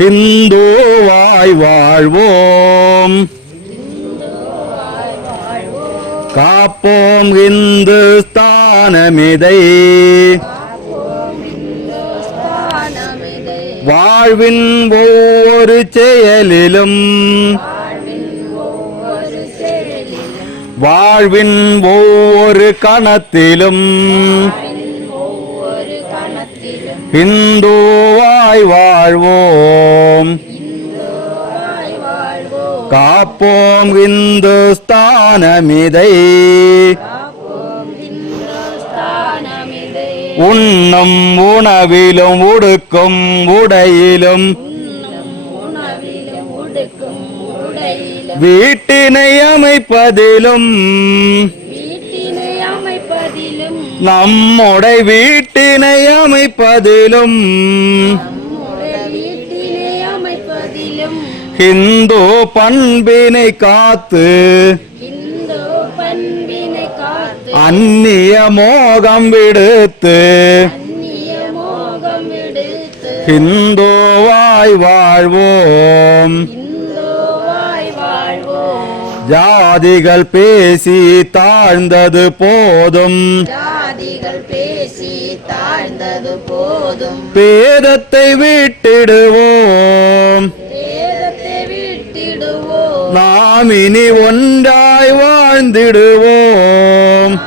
ஹிந்துவாய் வாழ்வோம். காப்போம் இந்துஸ்தானமிதை. வாழ்வின் ஒவ்வொரு செயலிலும். வாழ்வின் ஒவ்வொரு கணத்திலும். இந்துவாய் வாழ்வோம். காப்போம் இந்துஸ்தானமிதை. உண்ணும் உணவிலும் உடுக்கும் உடையிலும். வீட்டினை அமைப்பதிலும். நம்முடைய வீட்டினை அமைப்பதிலும். வீட்டினை அமைப்பதிலும். ஹிந்து பண்பினை காத்து இந்து பண்பினை காத்து. அந்நிய மோகம் விடுத்து ஹிந்துவாய் வாழ்வோம். ஜாதிகள் பேசி தாழ்ந்தது போதும். ஜாதிகள் பேசி தாழ்ந்தது போதும். பேதத்தை விட்டிடுவோம். வேதத்தை விட்டிடுவோம். நாம் இனி ஒன்றாய் வாழ்ந்திடுவோம்.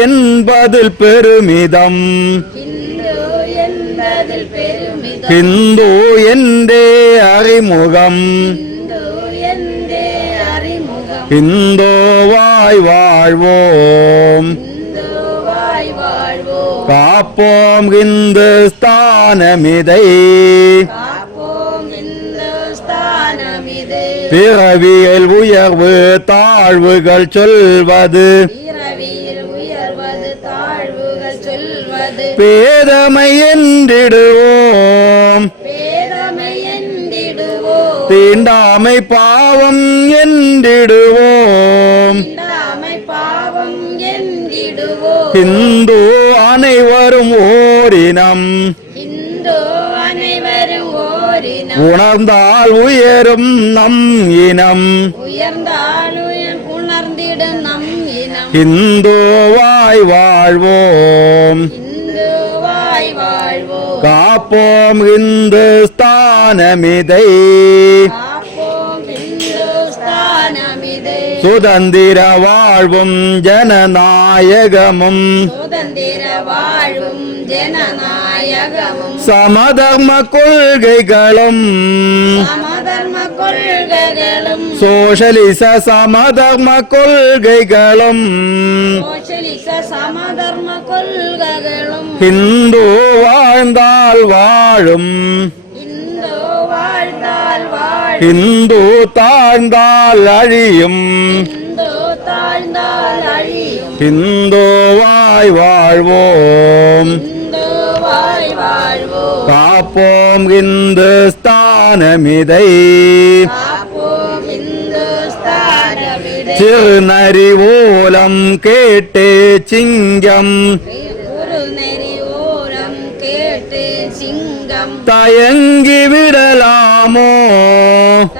என்பதில் பெருமிதம். இந்து என்பதில் பெருமிதம். ஹிந்து என்றே அறிமுகம். இந்துவாய் வாழ்வோம். காப்போம் இந்துஸ்தானமிதை பிறவியல் உயர்வு தாழ்வுகள் சொல்வது. பேதமை என்றிடுவோம். தீண்டாமை பாவம் என்றிடுவோம். இந்து அனைவரும் ஓரினம். உணர்ந்தால் உயரும் நம் இனம். இந்துவாய் வாழ்வோம். காப்போம் இந்துஸ்தானமிதை சுதந்திர வாழ்வும் ஜனநாயகமும். சமதர்ம கொள்கைகளும். சோஷலிச சமதர்ம கொள்கைகளும். ஹிந்து வாழ்ந்தால் வாழும். இந்து தாழ்ந்தால் அழியும். இந்துவாய் வாழ்வோம். காப்போம் இந்துஸ்தானமிதை ஓலம் கேட்டு சிங்கம். கேட்டு சிங்கம். தயங்கி விடலாமோ?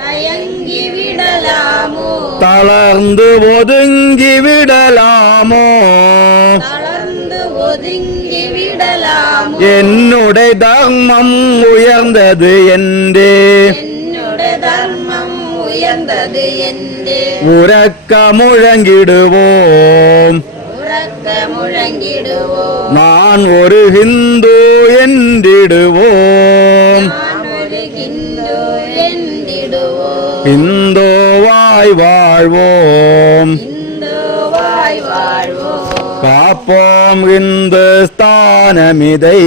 தயங்கி விடலாமோ? தளர்ந்து ஒதுங்கி விடலாமோ? தளர்ந்து ஒதுங்கி விடலாமோ? என்னுடைய தர்மம் உயர்ந்தது என்றே. என்னோட தர்மம் உயர்ந்தது என்றே. உறக்க முழங்கிடுவோம். நான் ஒரு ஹிந்து என்றிடுவோம். இந்துவாய் வாழ்வோம். காப்போம் இந்துஸ்தானமிதை